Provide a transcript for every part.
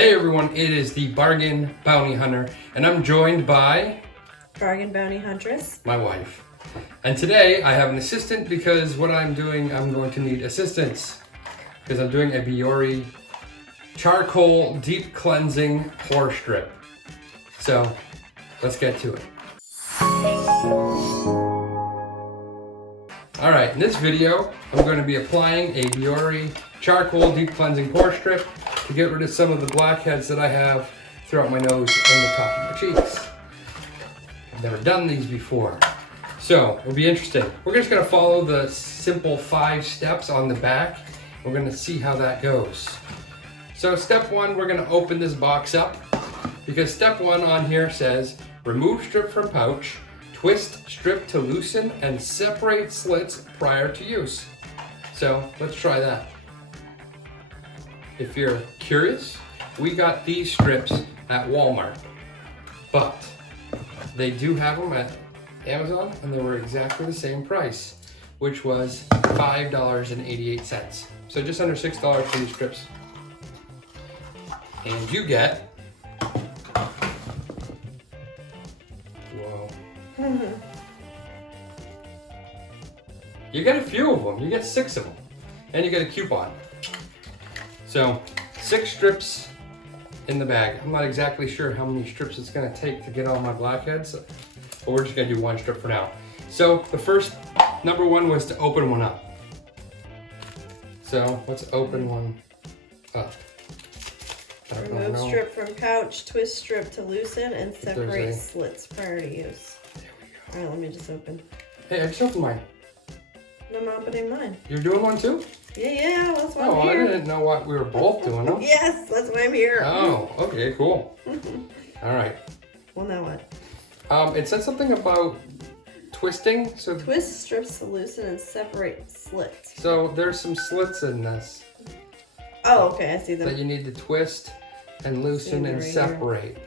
Hey everyone, it is the Bargain Bounty Hunter, and I'm joined by... Bargain Bounty Huntress. My wife. And today I have an assistant because what I'm doing, I'm going to need assistance. Because I'm doing a BIORÉ charcoal deep cleansing pore strip. So, let's get to it. Alright, in this video, I'm going to be applying a BIORÉ charcoal deep cleansing pore strip to get rid of some of the blackheads that I have throughout my nose and the top of my cheeks. I've never done these before. So, it'll be interesting. We're just going to follow the simple 5 steps on the back. We're going to see how that goes. So, step 1, we're going to open this box up because step 1 on here says, remove strip from pouch, twist strip to loosen, and separate slits prior to use. So, let's try that. If you're curious, we got these strips at Walmart, but they do have them at Amazon and they were exactly the same price, which was $5.88. So just under $6 for these strips. And you get, whoa. You get a few of them, you get 6 of them, and you get a coupon. So, 6 strips in the bag. I'm not exactly sure how many strips it's gonna take to get all my blackheads, but we're just gonna do 1 strip for now. So, the first, number 1 was to open one up. So, let's open one up. Remove strip from pouch, twist strip to loosen, and separate slits prior to use. There we go. Alright, let me just open. Hey, I just opened mine. I'm opening mine. You're doing one too? Yeah, that's why I'm Oh, here. I didn't know what we were both doing them. Yes, that's why I'm here. Oh, okay, cool. All right. Well, now what? It said something about twisting. So Twist strips to loosen and separate slits. So there's some slits in this. Oh, okay, I see them. That you need to twist and loosen and separate.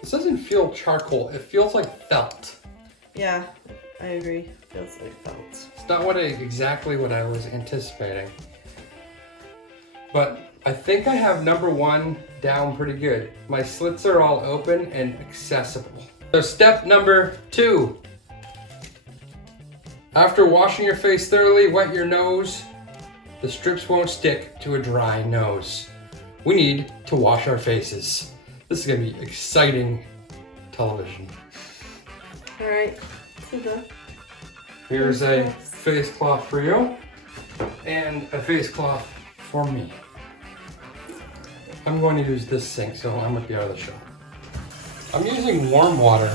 This doesn't feel charcoal. It feels like felt. Yeah, I agree. Feels like felt. It's not exactly what I was anticipating. But I think I have number 1 down pretty good. My slits are all open and accessible. So step number 2. After washing your face thoroughly, wet your nose. The strips won't stick to a dry nose. We need to wash our faces. This is gonna be exciting television. All right. Here's a face cloth for you and a face cloth for me. I'm going to use this sink, so I'm gonna be out of the show. I'm using warm water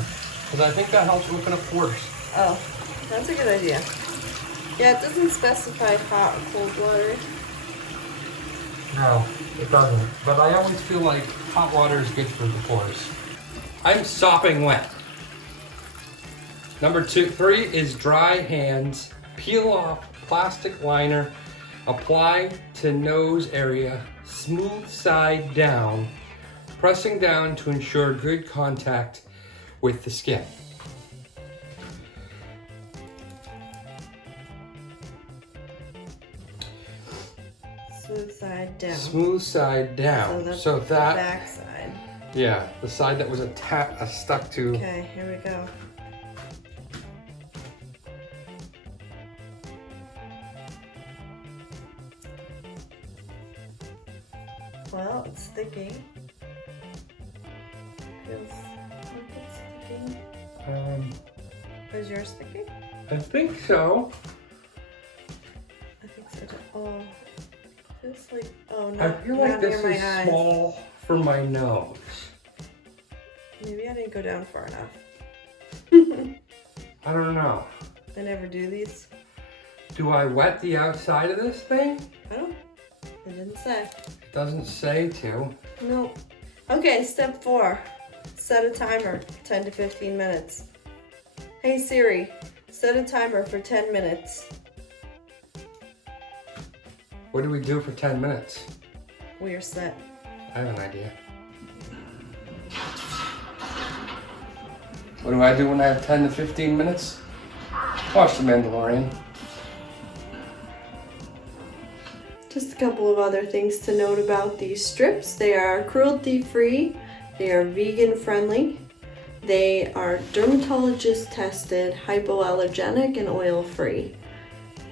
because I think that helps open up pores. Oh, that's a good idea. Yeah, it doesn't specify hot or cold water. No, it doesn't. But I always feel like hot water is good for the pores. I'm sopping wet. Number 3 is dry hands. Peel off plastic liner. Apply to nose area. Smooth side down. Pressing down to ensure good contact with the skin. Smooth side down. Smooth side down. So that's so the that back side. Yeah, the side that was stuck to. Okay, here we go. Well, it's sticky. Feels like it's sticky. Is yours sticky? I think so. I think so too. Oh, feels like, oh no. I feel like this is small for my nose. Maybe I didn't go down far enough. I don't know. I never do these. Do I wet the outside of this thing? I don't. It didn't say. Doesn't say to. Nope. Okay, step 4. Set a timer, 10 to 15 minutes. Hey Siri, set a timer for 10 minutes. What do we do for 10 minutes? We are set. I have an idea. What do I do when I have 10 to 15 minutes? Watch The Mandalorian. Just a couple of other things to note about these strips. They are cruelty-free, they are vegan-friendly, they are dermatologist-tested, hypoallergenic, and oil-free.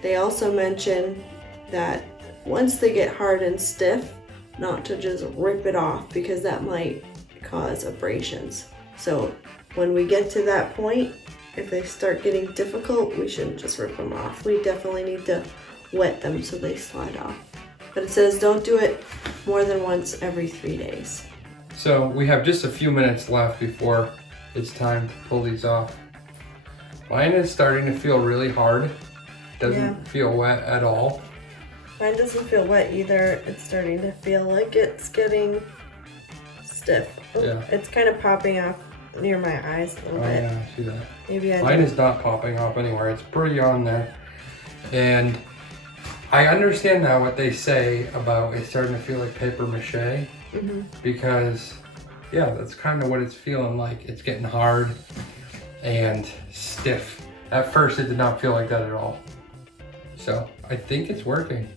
They also mention that once they get hard and stiff, not to just rip it off because that might cause abrasions. So when we get to that point, if they start getting difficult, we shouldn't just rip them off. We definitely need to wet them so they slide off. But it says don't do it more than once every 3 days. So we have just a few minutes left before it's time to pull these off. Mine is starting to feel really hard. Doesn't feel wet at all. Mine doesn't feel wet either. It's starting to feel like it's getting stiff. Oh, Yeah. It's kind of popping off near my eyes a little bit. Yeah, I see that. Maybe I Mine is not popping off anywhere. It's pretty on there. And I understand now what they say about it starting to feel like paper mache. Because, yeah, that's kind of what it's feeling like. It's getting hard and stiff. At first, it did not feel like that at all. So, I think it's working.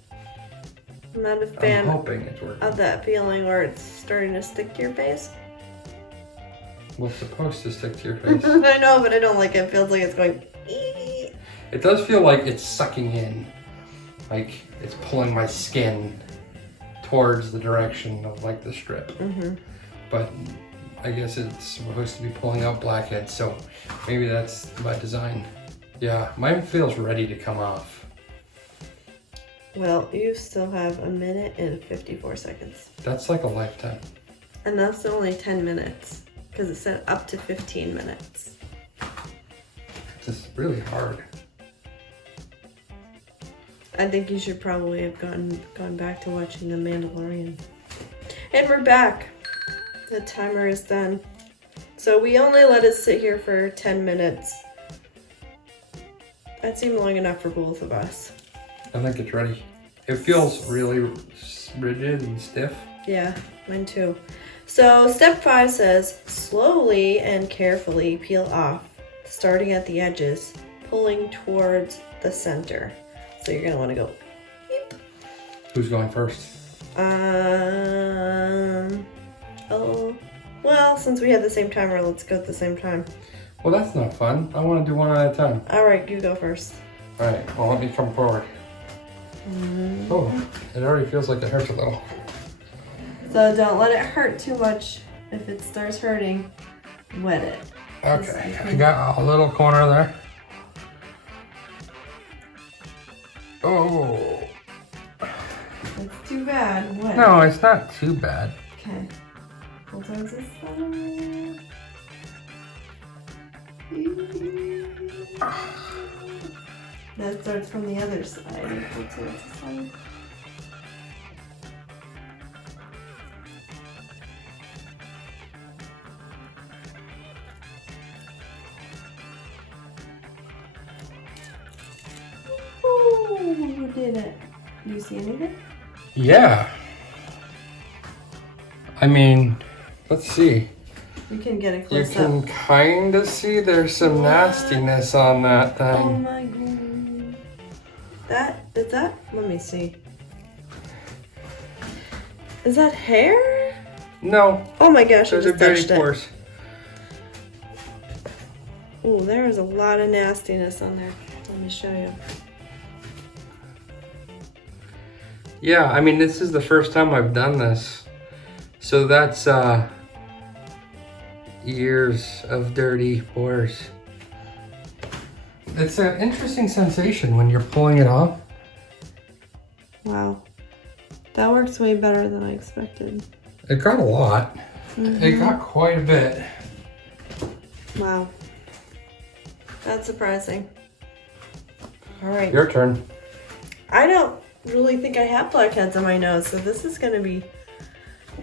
I'm not a fan I'm hoping it's working. of that feeling where it's starting to stick to your face. Well, it's supposed to stick to your face. I know, but I don't like it. It feels like it's going. It does feel like it's sucking in. Like it's pulling my skin towards the direction of like the strip. But I guess it's supposed to be pulling out blackheads, so maybe that's by design. Yeah, mine feels ready to come off. Well, you still have 1 minute and 54 seconds. That's like a lifetime. And that's only 10 minutes. Because it said up to 15 minutes. It's just really hard. I think you should probably have gone back to watching The Mandalorian. And we're back. The timer is done. So we only let it sit here for 10 minutes. That seemed long enough for both of us. I think it's ready. It feels really rigid and stiff. Yeah, mine too. So step 5 says, slowly and carefully peel off, starting at the edges, pulling towards the center. So you're gonna wanna go. Beep. Who's going first? Oh, well, since we had the same timer, let's go at the same time. Well, that's not fun. I want to do one at a time. All right, you go first. All right, well, let me come forward. Oh, it already feels like it hurts a little. So don't let it hurt too much. If it starts hurting, wet it. Okay, I got a little corner there. Oh. It's too bad. Wet. No, it's not too bad. Okay. Pull towards this side. That starts from the other side. Pull towards the side. Ooh, did it? Do you see anything? Yeah. I mean, let's see. You can get a You close can up. kind of see there's some nastiness on that Oh thing. my god. Is that? Let me see. Is that hair? No, Oh my gosh, I those are just dirty touched it. pores. Oh, there is a lot of nastiness on there. Let me show you. Yeah, I mean, this is the first time I've done this. So that's years of dirty pores. It's an interesting sensation when you're pulling it off. Wow. That works way better than I expected. It got a lot. It got quite a bit. Wow. That's surprising. All right. Your turn. I don't really think I have blackheads on my nose, so this is gonna be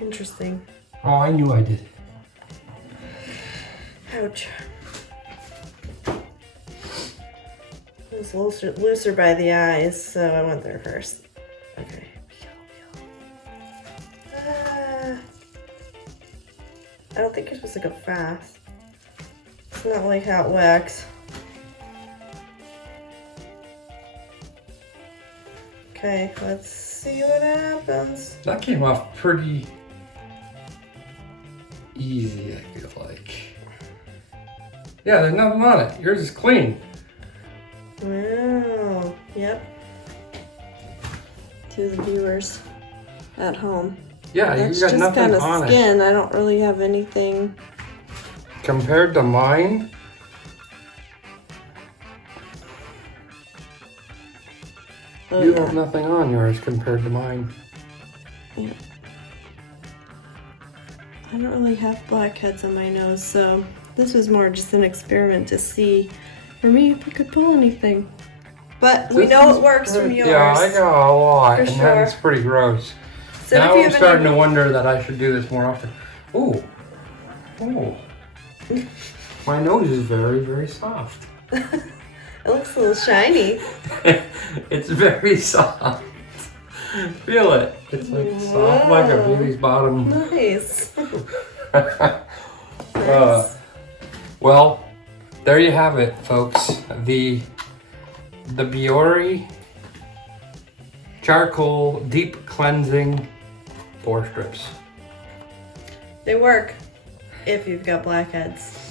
interesting. Oh, I knew I did. Ouch. It was looser by the eyes, so I went there first. Okay. I don't think you're supposed to go fast. It's not like how it wax. Okay, let's see what happens. That came off pretty easy, I feel like. Yeah, there's nothing on it. Yours is clean. Wow. Yep. To the viewers at home. Yeah, That's you got just nothing kind of on skin. it. I don't really have anything. Compared to mine, Oh, you yeah. have nothing on yours compared to mine. Yeah. I don't really have blackheads on my nose, so this was more just an experiment to see for me if I could pull anything. But we This know is it works from pretty- yours. Yeah, I got a lot, For and sure. that's pretty gross. So Now if you I'm have starting any... to wonder that I should do this more often. Ooh. Oh. My nose is very, very soft. It looks a little shiny. It's very soft. Feel it. It's like soft like a Wow. baby's bottom. Nice. Well, there you have it, folks. The BIORÉ charcoal deep cleansing pore strips. They work if you've got blackheads.